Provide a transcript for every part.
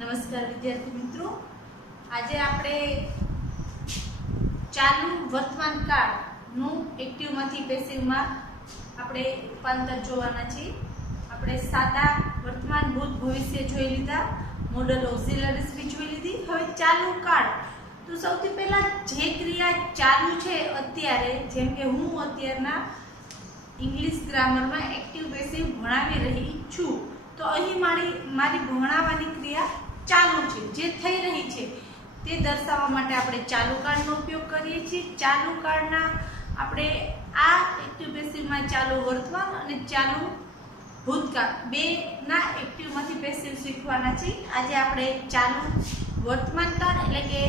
નમસ્કાર વિદ્યાર્થી મિત્રો, આજે આપણે ચાલુ વર્તમાન કાળનું એક્ટિવમાંથી પેસિવમાં આપણે રૂપાંતર જોવાના છીએ. આપણે સાદા વર્તમાન ભૂત ભવિષ્ય જોઈ લીધા, મોડલ ઓક્સિલરીઝ બી જોઈ લીધી. હવે ચાલુ કાળ, તો સૌથી પહેલા જે ક્રિયા ચાલુ છે અત્યારે, જેમ કે હું અત્યારના ઇંગ્લિશ ગ્રામરમાં એક્ટિવ પેસિવ ભણાવી રહી છું, તો અહીં મારી ભણાવવાની ક્રિયા ચાલુ છે, જે થઈ રહી છે તે દર્શાવવા માટે આપણે ચાલુ કાળનો ઉપયોગ કરીએ છીએ. ચાલુ કાળના આપણે આ એક્ટિવ પેસિવમાં ચાલુ વર્તમાન અને ચાલુ ભૂતકાળ બેના એક્ટિવમાંથી પેસિવ શીખવાના છે. આજે આપણે ચાલુ વર્તમાન કાળ એટલે કે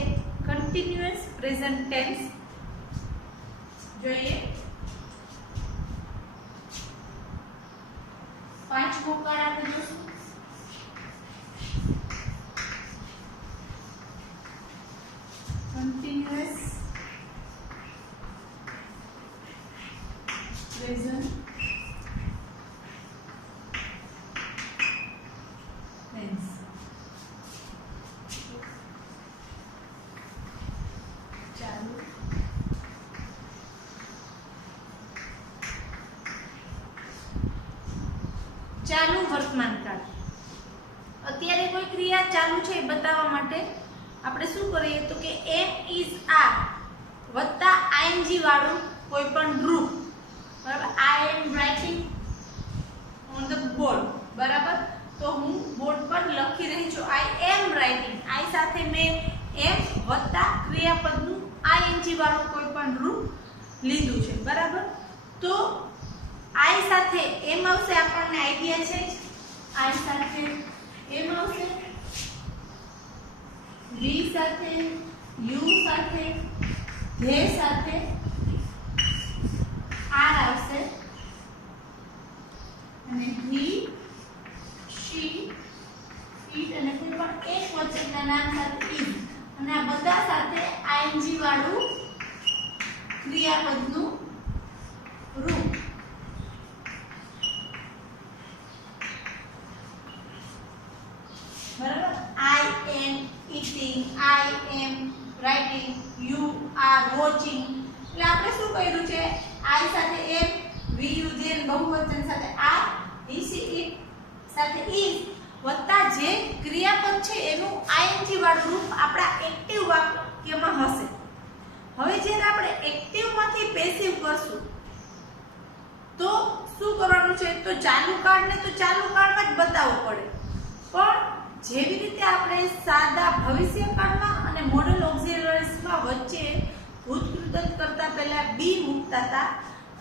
કન્ટિન્યુઅસ પ્રેઝન્ટ ટેન્સ જોઈએ. પાંચમો કાળ આપણે જોશું. Continuous present tense. ચાલુ વર્તમાન કાળ. અત્યારે કોઈ ક્રિયા ચાલુ છે એ બતાવવા માટે આપણે શું કરીએ તો કે એમ ઇઝ આ વત્તા આઈએનજી વાળું કોઈ પણ રૂપ, બરાબર. I am writing on the board, બરાબર. તો હું બોર્ડ પર લખી રહી છું આઈ એમ રાઇટિંગ. આઈ સાથે મેં એમ વત્તા ક્રિયાપદનું આઈએનજી વાળું કોઈ પણ રૂપ લીધું છે, બરાબર. તો આઈ સાથે એમ આવશે, આપણને આઈડિયા છે. આઈ સાથે એમ આવશે, વી સાથે, યુ સાથે, ધે સાથે આર આવશે, અને હી, શી, ઇટ અને કોઈ પણ એક વચનના નામ સાથે ઇઝ, અને આ બધા સાથે આઈએનજી વાળું ક્રિયાપદનું રૂપ. બરાબર. I M eating, I am writing, you are watching. એટલે આપણે શું કર્યું છે, I સાથે am, we, you, they બહુવચન સાથે are, he, she, it સાથે is વત્તા જે ક્રિયાપદ છે એનું ing વાળું રૂપ આપણા એક્ટિવ વાક્યમાં હશે. હવે જ્યારે આપણે એક્ટિવમાંથી પેસિવ કરશું તો શું કરવાનું છે, તો ચાલુ કાળને તો ચાલુ કાળમાં જ બતાવવું પડે, પણ જેવી રીતે આપણે સાદા ભવિષ્યકાળમાં અને મોડલ ઓક્સિલરીઝમાં વચ્ચે ભૂતકૃત કરતા પહેલા બી મૂકતા હતા,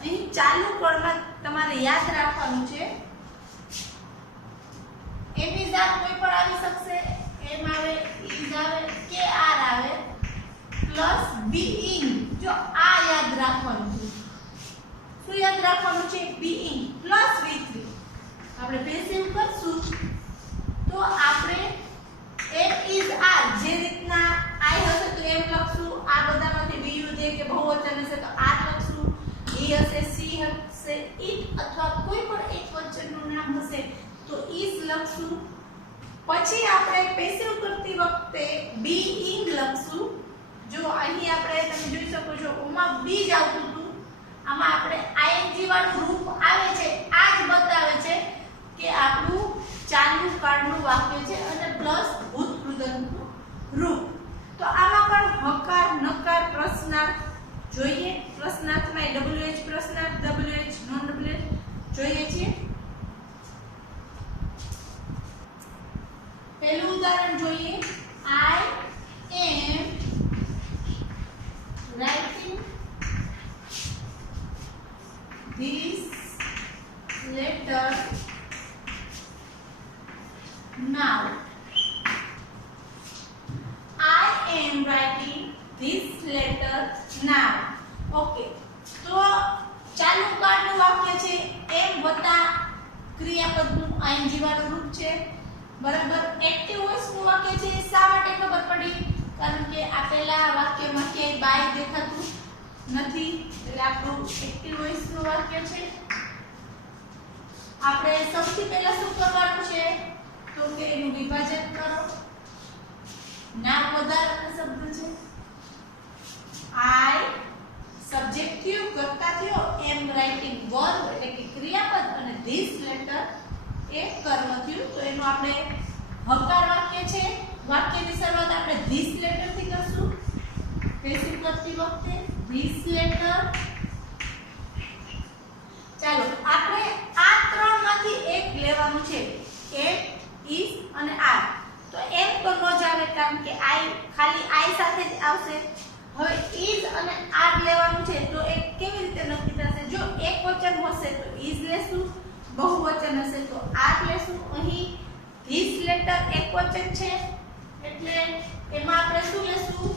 અહીં ચાલુ કાળમાં તમારે યાદ રાખવાનું છે એમ ઇઝ આર કોઈ પણ આવી શકશે, એમ આવે, ઇઝ આવે, કે આર આવે, પ્લસ બીઇંગ. જો આ યાદ રાખવાનું છે. શું યાદ રાખવાનું છે? Being plus V3. આપણે પેસિવ કરશું તો આપણે એમ ઇઝ આર, જે રીતના આઈ હશે તો એમ લખશું, આ બધામાંથી વી, યુ, જે કે બહુવચન હશે તો આર લખશું, હી હશે, સી હશે, ઇટ અથવા કોઈ પણ એક વચનનું નામ હશે તો ઇઝ લખશું. પછી આપણે પેસિવ કરતી વખતે બીઇંગ લખશું. જો અહીં આપણે તમે જોઈ શકો છો ઓમાં બી જ આવતું હતું, આમાં આપણે આઈએનજી વાળું રૂપ આવે છે. આ જ બતાવે છે કે આપણું ચાલુ કાળનું વાક્ય છે અને પ્લસ ભૂતકૃતનું રૂપ. તો આમાં પણ હકાર, નકાર, પ્રશ્નાર્થ જોઈએ. પ્રશ્નાર્થમાં WH પ્રશ્નાર્થ, WH નોન WH જોઈએ છીએ. પહેલું ઉદાહરણ જોઈએ. I am writing this letter now. I am writing this letter now. Okay. તો ચાલુ કાળનું વાક્ય છે એમ વત્તા ક્રિયાપદનું ing વાળું રૂપ છે, બરાબર. એક્ટિવ વોઇસનું વાક્ય છે. શા માટે ખબર પડી? કારણ કે આપેલા વાક્યમાં ક્યાંય બાય દેખાતું નથી, એટલે આપણું એક્ટિવ વોઇસનું વાક્ય છે. આપણે સૌથી પહેલા શું કરવાનું છે, તો કે એનું વિભાજન કરો. એનું આપણે હકાર વાક્ય છે. વાક્યની શરૂઆત આપણે ધીસ લેટર થી કરશું. પેસિવ કરતી વખતે ધીસ લેટર. ચાલો આપણે આ ત્રણમાંથી એક લેવાનું છે. એમ, ઇઝ અને આર. તો એમ તો ન જ આવે કારણ કે આઈ ખાલી આઈ સાથે જ આવશે. હવે ઇઝ અને આર લેવાનું છે તો એ કેવી રીતે નક્કી થશે? જો એક વચન હશે તો ઇઝ લેશું, બહુવચન હશે તો આર લેશું. અહીં ધીસ લેટર એક વચન છે એટલે એમાં આપણે શું લેશું?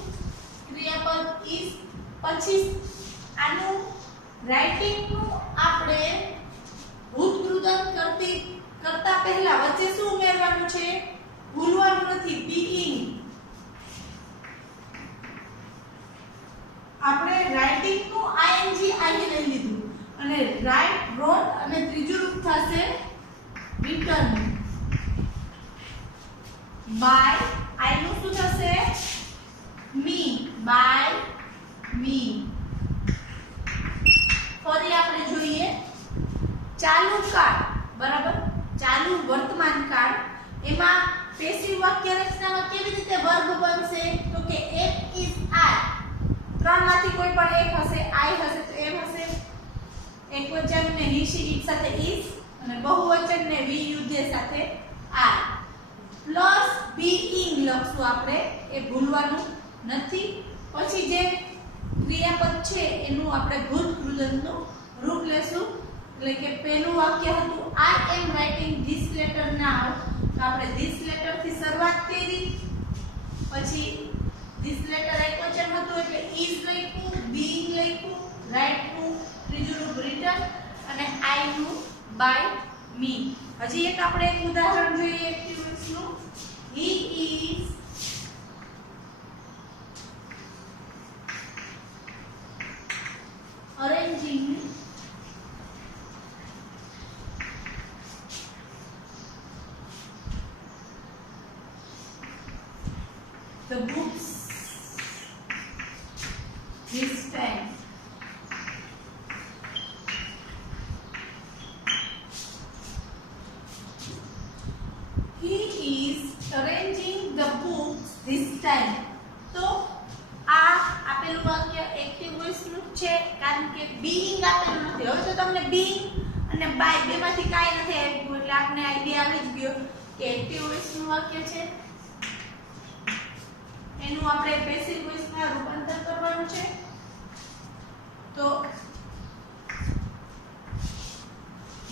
ક્રિયાપદ ઇઝ. પછી આનું રાઇટિંગ નું આપણે ભૂતકૃદંત કરતા પહેલા વચ્ચે શું ઉમેરવાનું છે? ભૂલવાનું નથી, બીઇંગ. આપણે રાઇટિંગ નું આઈએનજી આઈ લઈ લીધું અને રાઇટ, રોટ અને ત્રીજું રૂપ થશે રિટર્ન. બાય આઈ નું શું થશે? મી. By me. ફરી આપણે જોઈએ ચાલુ કાળ, બરાબર? ચાલુ વર્તમાન કાળ. એમાં પેસિવ વાક્ય રચનામાં કેવી રીતે વર્બ બનશે? તો કે એમ, ઇઝ, આર. ત્રણમાંથી કોઈ પણ એક હશે. આઈ હશે તો એમ હશે, એકવચન ને હી, શી, ઇટ સાથે ઇઝ અને બહુવચન ને વી, યુ, ધે સાથે આર. પ્લસ બીઇંગ લખશું આપણે, એ ભૂલવાનું નથી. પછી જે ક્રિયાપદ છે એનું આપણે ભૂતકૃદંતનું રૂપ લેશું. એટલે કે પહેલું વાક્ય હતું આઈ એમ રાઇટિંગ ધીસ લેટર નાઉ. તો આપણે ધીસ લેટર થી શરૂઆત કરી. પછી ધીસ લેટર એકવચન હતું એટલે ઇઝ લખ્યું, બીઇંગ લખ્યું, રાઇટ નું ત્રીજું રૂપ રિટર્ન અને આઈ નું બાય મી. હજી એક આપણે એક ઉદાહરણ જોઈએ એક્ટિવ વોઇસ નું. He is arranging the books this time. He is arranging the books this time. તો આ આપેલું વાક્ય એક્ટિવ વોઇસ નું છે કારણ કે બીઇંગ આપેલું નથી. હવે તો તમને બીઇંગ અને બાય બેમાંથી કાંઈ નથી આવ્યું એટલે આપણે આઈડિયા આવી જ ગયો કે એક્ટિવ વોઇસ નું વાક્ય છે. એનું આપણે પેસિવ વોઇસ માં રૂપાંતર કરવાનું છે. તો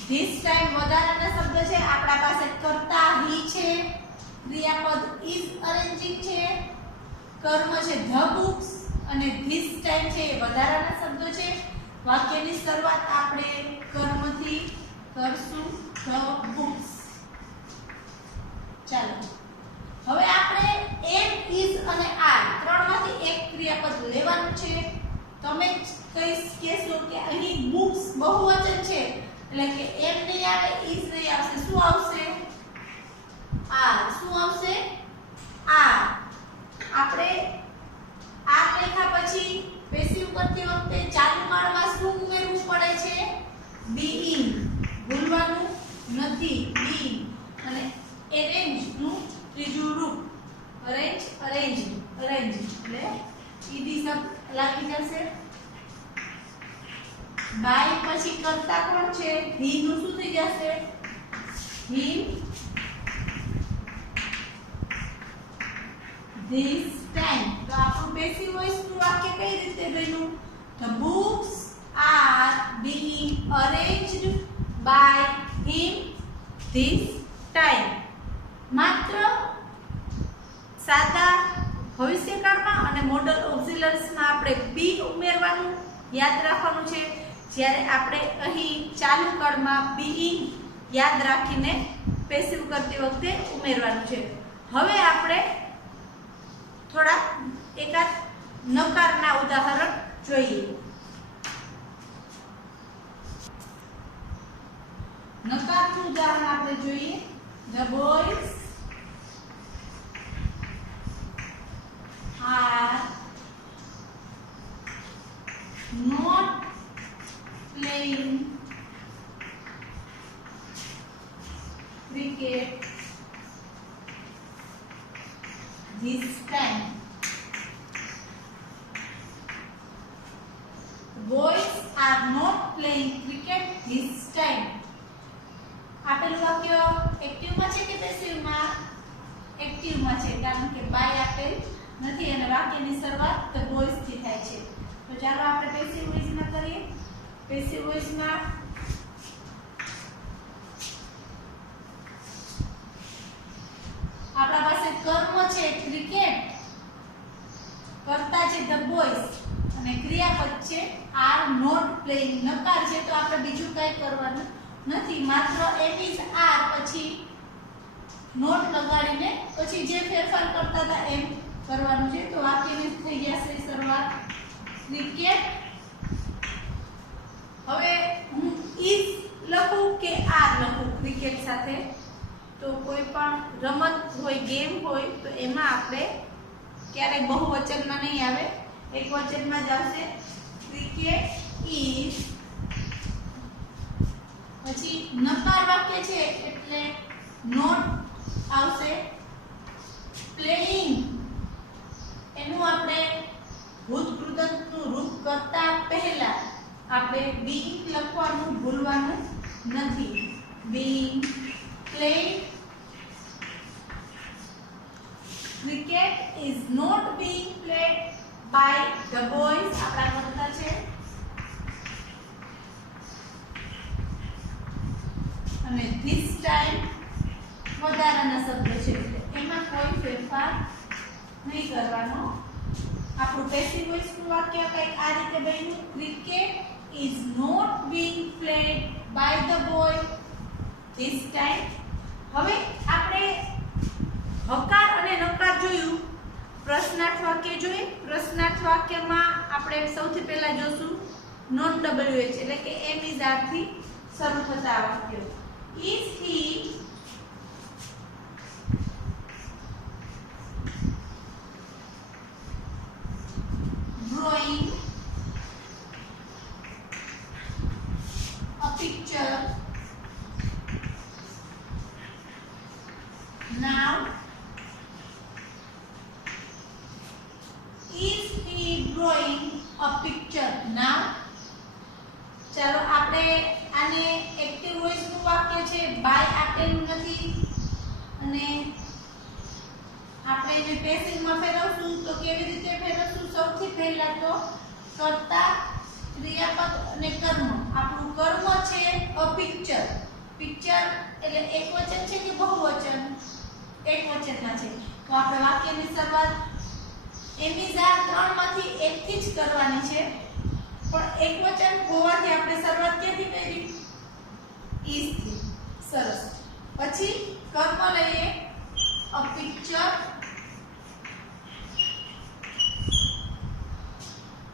ધીસ ટાઈમ વધારાના શબ્દ છે. આપણા પાસે કર્તા હી છે, ક્રિયાપદ ઇઝ અરેન્જિંગ છે, કર્મ છે ધ બુક્સ અને ધીસ ટાઈમ છે એ વધારાના શબ્દો છે. વાક્યની શરૂઆત આપણે કર્મથી કરશું, ધ બુક્સ. ચાલો હવે આપણે એમ, ઇઝ અને આર ત્રણમાંથી એક ક્રિયાપદ લેવાનું છે. તમે કહેશો કે અહીં બુક્સ બહુવચન છે એટલે કે એમ નહીં આવે, ઇઝ નહીં આવશે. શું આવશે? આર. શું આવશે? આર. આપણે આ લેખા પછી પેસિવ કરતી વખતે ચાલુ કાળમાં શું ઉમેરવું પડે છે? બીઇંગ. ભૂલવાનું નથી, બીઇંગ. અને અરેન્જ નું ત્રીજું રૂપ અરેન્જ, અરેન્જ, અરેન્જ એટલે ઈડી શબ્દ લાગી જશે. બાય પછી કરતા કોણ છે? હી નું શું થઈ જશે? હી. This time. તો આપણું પેસિવ વોઇસ નું વાક્ય કઈ રીતે બન્યું? The books are being arranged by him this time. માત્ર સાદા ભવિષ્યકાળમાં અને મોડલ ઓક્સિલરીઝમાં આપણે બી ઉમેરવાનું યાદ રાખવાનું છે. જ્યારે આપણે અહીં ચાલુ કાળમાં બીઇંગ યાદ રાખીને પેસિવ કરતી વખતે ઉમેરવાનું છે. હવે આપણે થોડા એકાદ નકારના ઉદાહરણ જોઈએ. નકારનું ઉદાહરણ આપણે જોઈએ. The boys are not playing cricket this time. Boys are not playing cricket this time. આપેલું વાક્ય એક્ટિવમાં છે કે પેસિવમાં? એક્ટિવમાં છે, કારણ કે બાય આપેલ નથી અને વાક્યની શરૂઆત ધ બોયઝ થી થાય છે. તો ચાલો આપણે પેસિવ વોઇસમાં કરીએ. પેસિવ વોઇસમાં આપણા પાસે કર્મ છે ક્રિકેટ, કર્તા છે ધ બોયઝ અને ક્રિયાપદ છે આર નોટ પ્લેઇંગ. નકાર છે તો આપણે બીજું કંઈ કરવાનું નથી, માત્ર એમ ઇઝ આર પછી નોટ લગાડીને પછી જે ફેરફાર કરતા હતા એમ કરવાનું છે. તો વાક્યની થઈ જશે શરૂઆત ક્રિકેટ. હવે હું ઇઝ લખું કે આર લખું ક્રિકેટ સાથે? તો કોઈ પણ રમત હોય, ગેમ હોય તો એમાં આપણે ક્યારેક બહુવચનમાં નહીં આવે, એક વચનમાં જ આવશે. ક્રિકેટ ઇઝ, પછી નકાર વાક્ય છે એટલે નોટ આવશે. પ્લેઇંગ એનું આપણે ભૂતકૃતકનું રૂપ કરતા પહેલા આપણે બીઇંગ લખવાનું ભૂલવાનું નથી. Being, playing. Cricket is not being played by the boys આપણા કરતા છે. અને ધીસ ટાઈમ વધારાના શબ્દ છે એટલે એમાં કોઈ ફેરફાર નહીં કરવાનો. આપણું પેસિવ વોઇસનું વાક્ય કંઈક આ રીતે બન્યું. Cricket is not being played by the boy this time. હવે આપણે હકાર અને નકાર જોયું, પ્રશ્નાર્થ વાક્ય જોઈ. પ્રશ્નાર્થ વાક્યમાં આપણે સૌથી પહેલા જોશું નોન WH એટલે કે એમ ઇઝ આર થી શરૂ થતા વાક્યો. Is he drawing a picture now? Is he drawing a picture now? ચાલો આપણે આને એક્ટિવ વોઇસ નું વાક્ય છે, બાય આપેલું નથી અને આપણે એને પેસિવ માં ફેરવશું. તો કેવી રીતે ફેરવશું? સૌથી પહેલા તો કર્તા, ક્રિયાપદ અને કર્મ. આપણું કર્મ છે અ પિક્ચર. પિક્ચર એટલે એકવચન છે કે બહુવચન? એકવચનમાં છે. તો આપણે વાક્યની શરૂઆત એમ ઇઝ આર ત્રણમાંથી એકથી જ કરવાની છે, પણ એકવચન હોવાથી આપણે શરૂઆત ક્યાંથી કરી? ઇઝ થી. સરસ. પછી કર્મ લઈએ અ પિક્ચર.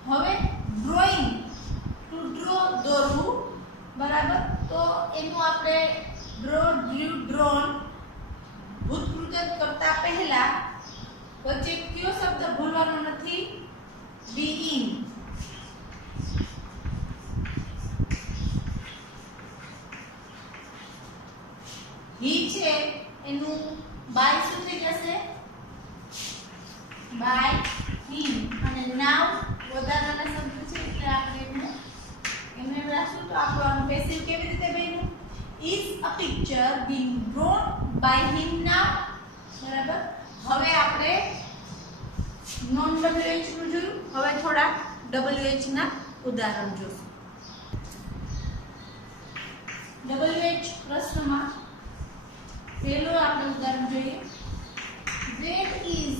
હવે ડ્રોઈંગ, ટુ ડ્રો દોરવું, બરાબર. તો એનું આપણે ડ્રો, ડ્યુ, ડ્રોન ભૂતકૃત કરતા પહેલા વચ્ચે કયો શબ્દ ભૂલવાનો નથી? બીઇંગ. હી છે એનું બાય શું થઈ જશે? By him. અને નાવ વધારાના શબ્દ છે એટલે આપણે એમને રાખશું. તો આપણું પેસિવ કેવી રીતે બન્યું? Is a picture being drawn by him now? બરાબર. હવે આપણે નોન WH નું જોયું, હવે થોડા WH ના ઉદાહરણ જોશું. WH પ્રશ્નમાં પહેલું આપણે ઉદાહરણ જોઈએ. Where is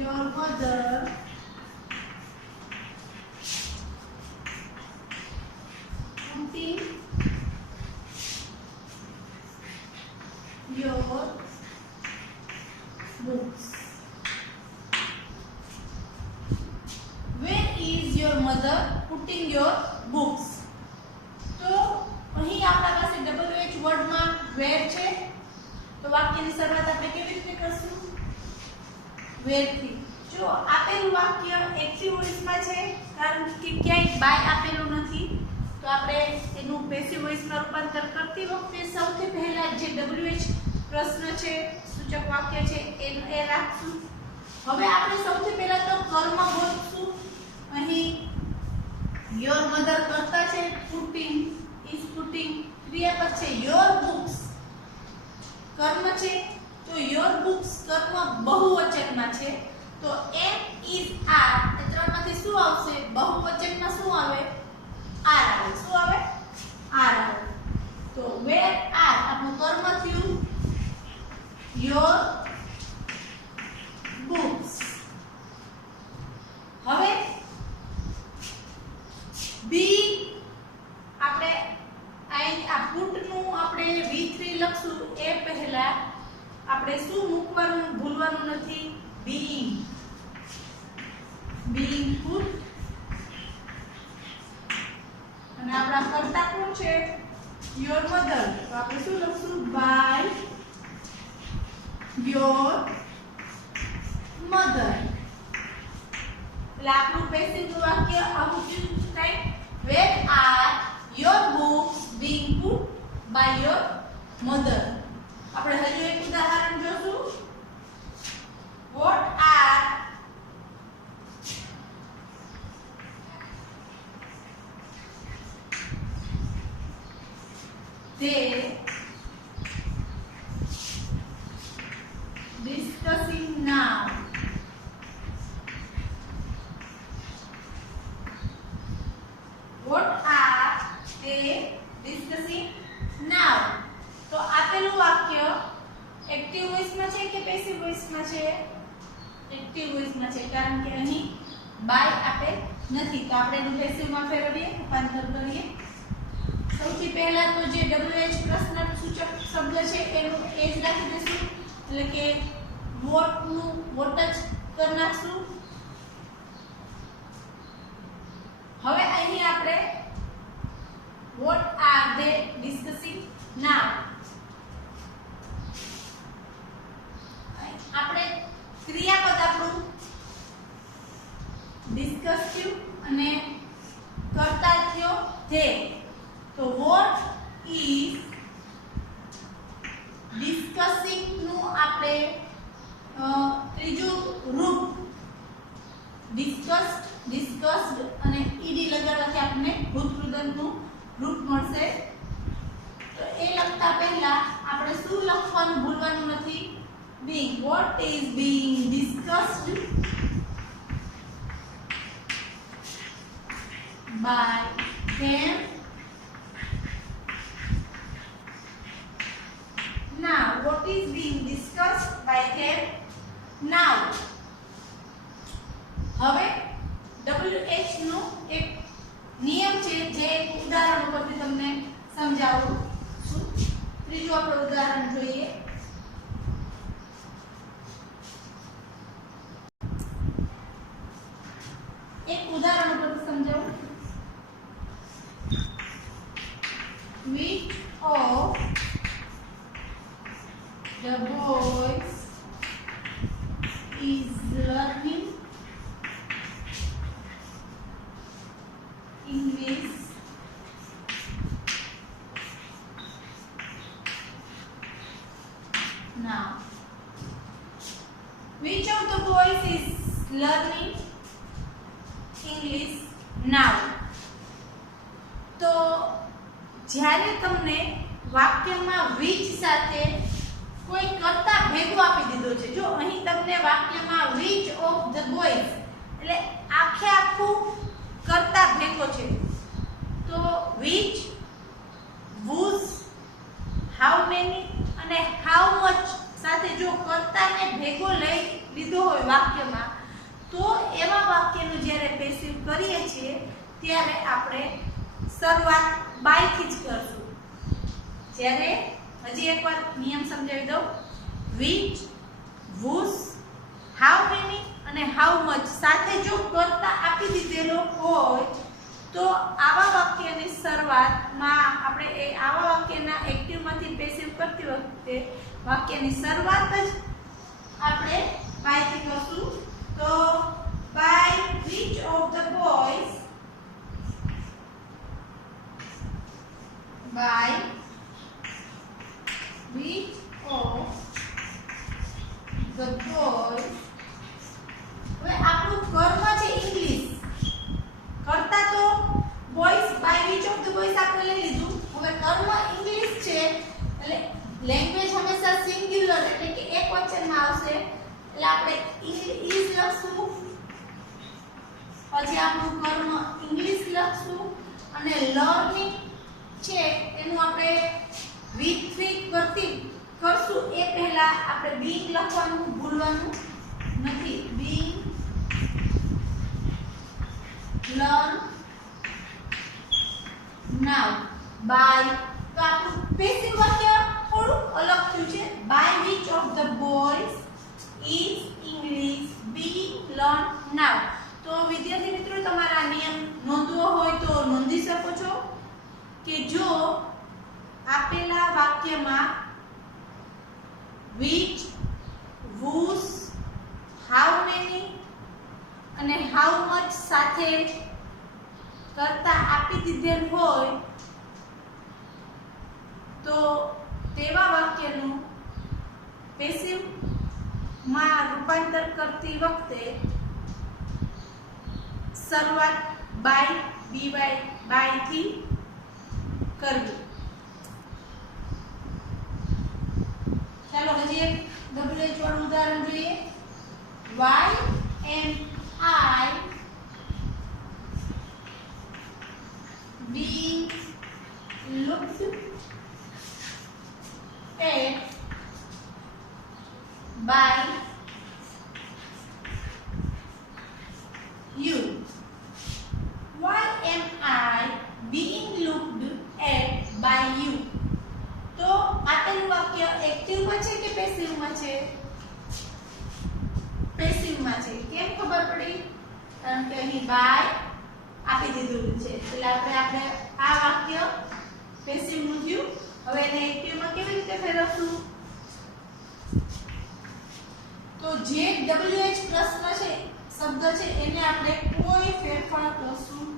your mother putting your books? Where is your mother putting your books? તો અહીં આપણા પાસે WH વર્ડમાં where છે, તો વાક્યની શરૂઆત આપણે કેવી રીતે કરશું? where થી. જો આપેલું વાક્ય એક્ટિવ વોઇસમાં છે કારણ કે ક્યાંય બાય આપેલું નથી, તો આપણે એનું પેસિવ વોઇસમાં રૂપાંતર કરતી વખતે સૌથી પહેલા જે WH પ્રશ્ન છે સૂચક વાક્ય છે એ રાખશું. હવે આપણે સૌથી પહેલા તો કર્મ ગોતશું. અહીં યોર મધર કરતા છે પુટિંગ ઇઝ પુટિંગ, ક્રિયાપદ છે યોર બુક્સ, કર્મ છે તો યોર બુક્સ કર્મ બહુવચનમાં છે તો એમ ઇઝ આર એ ત્રણમાંથી શું આવશે? બહુવચનમાં શું આવે? આર આવે. શું આવે? આર આવે. તો વેર આર આપણું કર્મ થયું યોર બુક્સ. હવે બી આપણે આ પુટનું આપણે V3 લખશું એ પહેલા આપણે શું મૂકવાનું ભૂલવાનું નથી? being put. અને આપણા કર્તા કોણ છે? Your mother. તો આપણે શું લખશું? by your mother. એટલે આપણું પેસિવ વાક્ય આવું કેવું થાય? where are your books being put by your mother? આપણે હજુ એક ઉદાહરણ જોશું. what are they discussing now? What are they discussing now? તો આપેલું વાક્ય એક્ટિવ વોઇસમાં છે કે પેસિવ વોઇસમાં છે? એક્ટિવ વોઇસમાં છે કારણ કે અહીં બાય આપે નથી. તો આપણે એનું પેસિવમાં ફેરવીએ, રૂપાંતર કરીએ. સૌથી પહેલા તો જે WH પ્રશ્ન સૂચક શબ્દ છે એનું એ જ રાખી દઈશું. એટલે કે વોટ નું વોટ જ કરી નાખશું. હવે અહીં આપણે what are they discussing now? આપણે ક્રિયાપદ આપણું ડિસ્કસ થયું અને કરતા થયો they. તો what is discussing નું આપણે ત્રીજું રૂપ discussed અને ed લગાડવાથી આપણને ભૂતકૃદંતનું રૂપ મળશે. તો એ લખતા પહેલા આપણે શું લખવાનું ભૂલવાનું નથી? being. what is being discussed by them now? what is being discussed by them now? હવે WH નો એક નિયમ છે જે એક ઉદાહરણ ઉપરથી તમને સમજાવું છું. ત્રીજું આપણે ઉદાહરણ જોઈએ. એક ઉદાહરણ ઉપરથી સમજાવું. which of the boys is learning English now? which of the boys is learning English now? તો જ્યારે તમને વાક્યમાં which સાથે કોઈ કર્તા ભેગું આપી દીધો છે. જો અહીં તમને વાક્યમાં which of the boys એટલે આખે આખું કર્તા ભેગો છે. તો which, whose, how many અને how much સાથે જો કર્તાને ભેગો લઈ લીધો હોય વાક્યમાં તો એવા વાક્યનું જ્યારે પેસિવ કરીએ છીએ ત્યારે આપણે શરૂઆત બાય થી જ કરશું. જ્યારે હજી એકવાર નિયમ સમજાવી દઉં. which, whose, how many અને how much સાથે જો કર્તા આપી દીધેલો હોય તો આવા વાક્યની શરૂઆતમાં આપણે આવા વાક્યના એક્ટિવમાંથી પેસિવ કરતી વખતે વાક્યની શરૂઆત જ આપણે બાય થી કરશું. તો by which of the boys, by which of the boys. હવે આપણું કર્મ છે ઇંગ્લિશ, કરતા તો boys by which of the boys આપણે લઈ લીધું. હવે કર્મ ઇંગ્લિશ છે એટલે લેંગ્વેજ હંમેશા સિંગ્યુલર એટલે કે એક વચનમાં આવશે એટલે આપણે ઇઝ લખશું, પછી આપણું કર્મ ઇંગ્લિશ લખશું અને લર્નિંગ છે એનું આપણે with 3 કરતી કરશું એ પહેલા આપણે being લખવાનું ભૂલવાનું નથી. being learn now by, તો આપણું પેસિવ વાક્ય થોડું અલગ થયું છે. by which of the boys is English being learned now. તો વિદ્યાર્થી મિત્રો તમારા નિયમ નોંધવો હોય તો નોંધી શકો છો કે જો આપેલા વાક્યમાં which, whose, how many અને how much સાથે કરતા આપી દીધેલ હોય તો તેવા વાક્યનું પેસિવ માં રૂપાંતર કરતી વખતે શરૂઆત બાય by થી કરવી. ચાલો હજી એક WH વાળું ઉદાહરણ જોઈએ. Why am I being looked at by you? Why am I being looked at by you? તો આપેલું વાક્ય એક્ટિવમાં છે કે પેસિવમાં છે? પેસિવમાં છે. કેમ ખબર પડી? કારણ કે અહીં બાય આપી દીધું છે એટલે આપણે આ વાક્ય પેસિવનું થયું. હવે એને એક્ટિવમાં કેવી રીતે ફેરવશું? તો જે WH પ્રશ્ન છે શબ્દ છે એને આપણે કોઈ ફેરફાર કરશું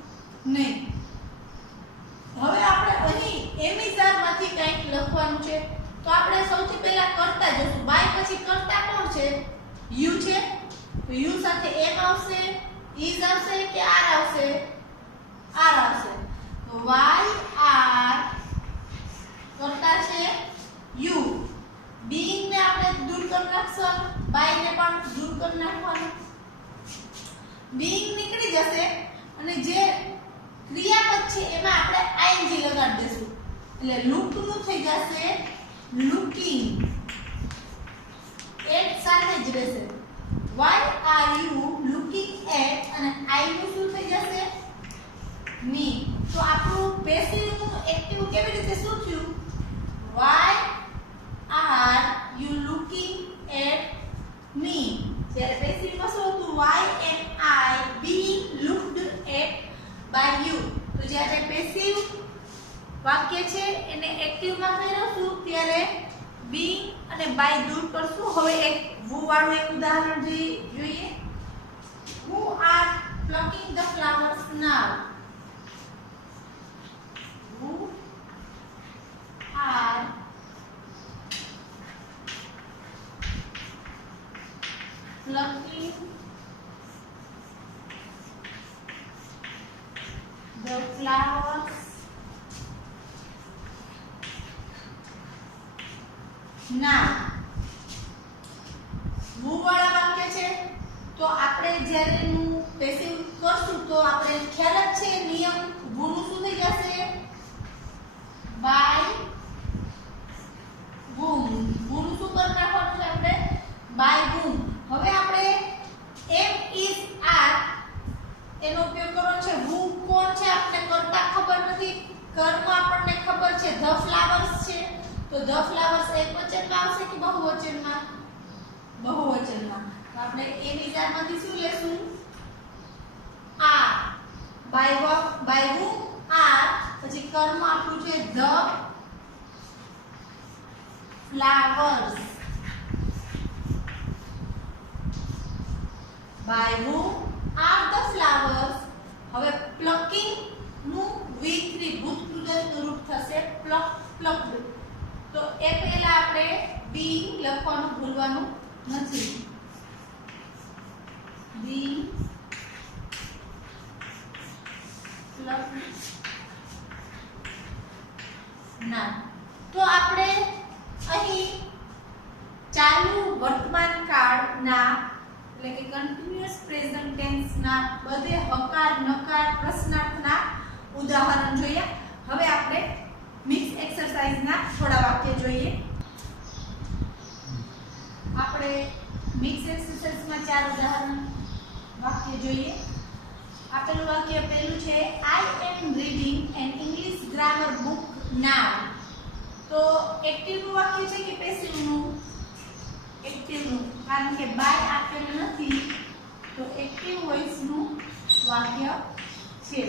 નહીં. હવે આપણે અહીં એમિઝારમાંથી કંઈક લખવાનું છે તો આપણે સૌથી પહેલા કરતા જોશું. બાય પછી કરતા કોણ છે? યુ છે. તો યુ સાથે એમ આવશે, ઇઝ આવશે કે આર આવશે? આર આવશે. તો વાય આર કરતા છે યુ. બીઇંગ ને આપણે દૂર કરી નાખશું, બાય ને પણ દૂર કરી નાખવાનું. બીઇંગ નીકળી જશે અને જે ક્રિયાપદ છે એમાં આપણે આઈએનજી લગાડી દેશું એટલે લુક નું થઈ જશે લુકિંગ. એટ સાથે જ રહેશે. why are you looking at અને આઈ નું શું થઈ જશે? me. તો આપણું પેસિવ નું એક્ટિવ કેવી રીતે શું થયું? why are you looking at me? જ્યારે પેસિવ માં શું હતું? why am I being looked at by you? તો જ્યારે પેસિવ વાક્ય છે એને એક્ટિવ માં ફેરવશું ત્યારે being અને by દૂર કરશું. હવે એક who વાળું એક ઉદાહરણ જોઈએ. who are plucking the flowers now? who are plucking the flowers now? who વાળા વાક્ય છે તો આપણે જ્યારે એનું પેસિવ કરશું તો આપણે ખ્યાલ જ છે નિયમ who નું શું થઈ જશે? by whom. who નું શું કરી નાખવાનું છે આપણે? by whom. હવે આપણે એમ ઇઝ આર એનો ઉપયોગ કરવાનો છે. who કોણ છે આપણે કરતા ખબર નથી, કર્મ આપણને ખબર છે ધ ફ્લાવર્સ છે. તો ધ ફ્લાવર્સ એકવચનમાં આવશે કે બહુવચનમાં? બહુવચનમાં. તો આપણે એ વિચારમાંથી શું લેશું? આર. by whom આર, પછી કર્મ આપણું છે the flowers. by whom are the flowers. હવે પ્લકિંગ નું V3 ભૂતકૃદંતનું રૂપ થશે plucked. તો એ પહેલા આપણે being લખવાનું ભૂલવાનું નથી. being plus ના. તો આપણે અહીં ચાલુ વર્તમાન કાળના એટલે કે કન્ટિન્યુઅસ પ્રેઝન્ટ ટેન્સના બધે હકાર નકાર પ્રશ્નાર્થના ઉદાહરણ જોયા. હવે આપણે મિક્સ એક્સરસાઇઝના થોડા વાક્ય જોઈએ. આપણે મિક્સ એક્સરસાઇઝમાં 4 ઉદાહરણ વાક્ય જોઈએ. આપેલું વાક્ય પહેલું છે I am reading an English grammar book now. તો એક્ટિવનું વાક્ય છે કે પેસિવનું? એક્ટિવનું, કારણ કે બાય આપેલું નથી તો એક્ટિવ વોઇસનું વાક્ય છે.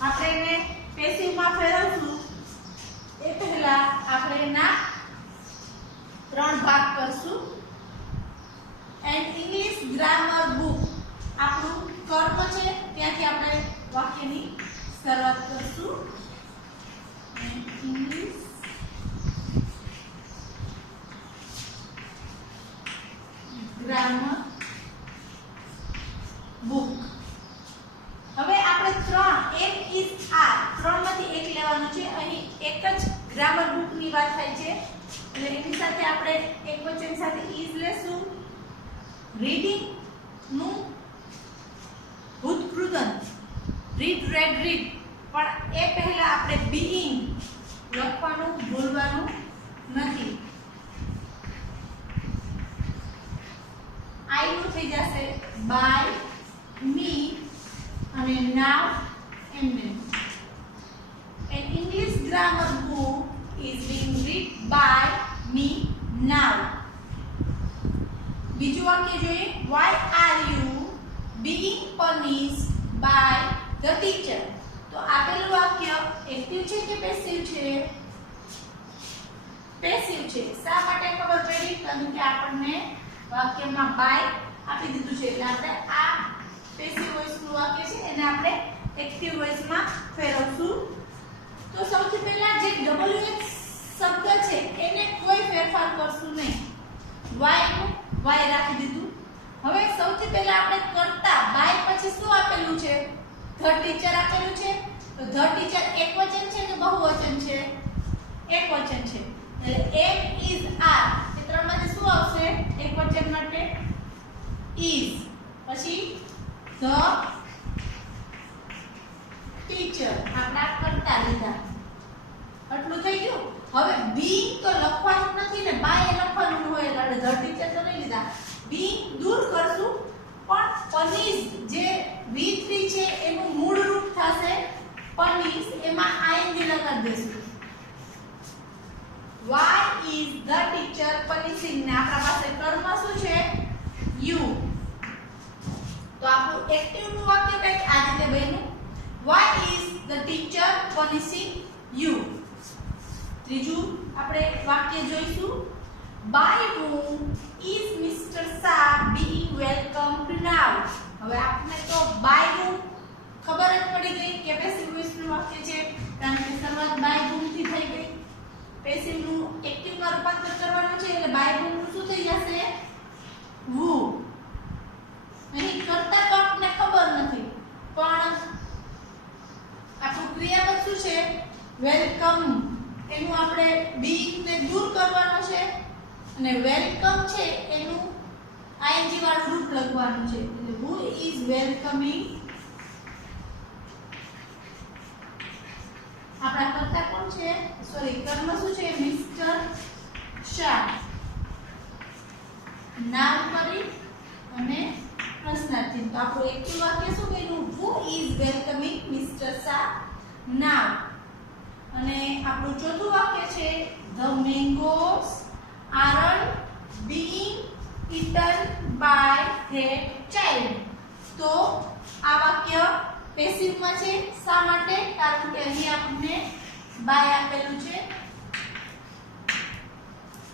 આપણે એને પેસિવમાં ફેરવશું એ પહેલા આપણે એના 3 ભાગ કરશું. એન ઇંગ્લિશ ગ્રામર બુક આપણું કર્મ છે, ત્યાંથી આપણે વાક્યની શરૂઆત કરશું. English grammar book. હવે આપણે 3 એક ઇઝ આ 3 માંથી એક લેવાનું છે. અહીં એક જ ગ્રામર બુક ની વાત થાય છે એટલે એની સાથે આપણે એક વચન સાથે ઇઝ લેશું. રીડિંગ નું ભૂતકૃદંત રીડ રેડ રીડ, પણ એ પહેલા આપણે બીઇંગ લખવાનું ભૂલવાનું નથી. આઈ નું થઈ જશે બાય મી અને નાવ એમને. An English grammar book is being read by me now. બીજું વાક્ય જોઈએ. Why are you being punished by the teacher? તો આપેલું વાક્ય એક્ટિવ છે કે પેસિવ છે? પેસિવ છે. શા માટે ખબર પડી? કારણ કે આપણને વાક્યમાં બાય આપી દીધું છે એટલે આપણે આ પેસિવ વોઇસનું વાક્ય છે એને આપણે એક્ટિવ વોઇસમાં ફેરવશું. તો સૌથી પહેલા જે WH શબ્દ છે એને કોઈ ફેરફાર કરશું નહીં. વાય નું વાય રાખી દીધું. હવે સૌથી પહેલા આપણે કરતા બાય પછી શું આપેલું છે? ધ ટીચર આપેલું છે. તો ધ ટીચર એકવચન છે કે બહુવચન છે? એકવચન છે. એટલે એમ ઇઝ આર એ ત્રણમાંથી શું આવશે? એકવચન માટે ઇઝ, પછી ધ ટીચર આપણા કરતા લીધા. આટલું થઈ ગયું. હવે બીઇંગ તો લખવાનું નથી ને, બાય લખવાનું હોય એટલે ધ ટીચર તો નહીં લીધા. બીઇંગ દૂર કરશું, પણ પનિશ જે V3 છે એનું મૂળ રૂપ થશે પનિશ, એમાં આઈએનજી લગાડી દેશું. Why is the teacher punishing? ને આપણા પાસે કર્મ શું છે? You. તો આપણું એક્ટિવ નું વાક્ય કંઈક આ રીતે બન્યું. Why is the teacher punishing you? ત્રીજું આપણે વાક્ય જોઈશું. By whom is Mr. Shah being welcomed now? હવે આપણે તો by whom ખબર જ પડી ગઈ કે પેસિવ વોઇસ નું વાક્ય છે, કારણ કે શરૂઆત by whom થી થઈ ગઈ. પેસિવ નું એક્ટિવ માં રૂપાંતર કરવાનું છે એટલે by whom નું શું થઈ જશે? who. અહીં કરતા તો આપણને ખબર નથી, પણ આપણું ક્રિયાપદ શું છે? વેલકમ. એનું આપણે બીઇંગ ને દૂર કરવાનો છે અને વેલકમ છે એનું આઈએનજી વાળું રૂપ લખવાનું છે. એટલે who is welcoming? આપણા કરતા કોણ છે? સોરી, કર્મ શું છે? મિસ્ટર શાહ. નામ કરી અને પ્રશ્નાર્થ ચિહ્ન. તો આપણું એક્ટિવ વાક્ય શું બન્યું? who is welcoming Mr. Shah now? અને આપણું ચોથું વાક્ય છે the mangoes aren't being eaten by that child. તો આ વાક્ય પેસિવમાં છે. શા માટે? કારણ કે અહીં આપણને બાય આપેલું છે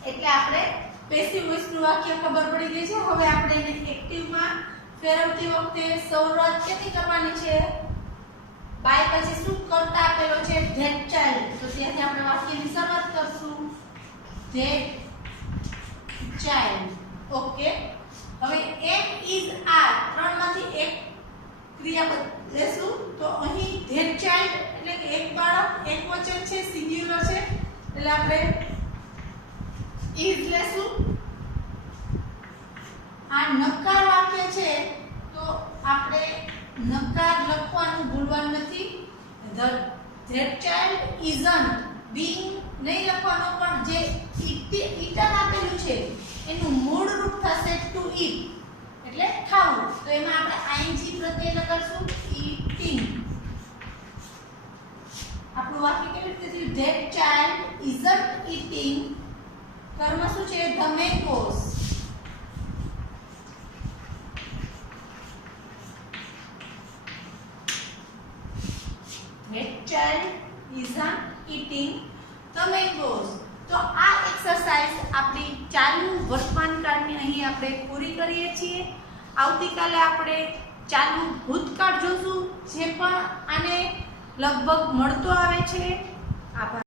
એટલે આપણે પેસિવ વોઇસનું વાક્ય ખબર પડી ગઈ છે. હવે આપણે એને એક્ટિવમાં ફેરવતી વખતે શરૂઆત કેવી કરવાની છે? બાય પછી શું કરતા આપેલો છે? That child. તો ત્યાંથી આપણે વાક્યની શરૂઆત કરશું. ધેટ child ઓકે હવે એમ ઇઝ આર ત્રણમાંથી એક ક્રિયાપદ લેશું તો અહીં ધેટ ચાઇલ્ડ એટલે કે એક બાળક એક વચન છે સિંગ્યુલર છે એટલે આપણે ઇઝ લેશું આ નકાર વાક્ય છે તો આપણે નકાર લખવાનું ભૂલવાનું નથી ધેટ ચાઇલ્ડ ઇઝન્ટ બીઇંગ નહીં લખવાનો પણ જે ઈટન આપેલું છે એનું મૂળ રૂપ થશે ટુ ઈટ એટલે ખાવું તો એમાં આપણે આઈએનજી પ્રત્યય લગાડશું ઈટિંગ આપણું વાક્ય કેવી રીતે થયું ધેટ ચાઇલ્ડ ઇઝન્ટ ઈટિંગ કર્મ શું છે the mangoes that child isn't eating the mangoes તો આ એક્સરસાઇઝ આપણી ચાલુ વર્તમાન કાળની અહીં આપણે પૂરી કરીએ છીએ આવતીકાલે આપણે ચાલુ ભૂતકાળ જોશું જે પણ આને લગભગ મળતો આવે છે આભાર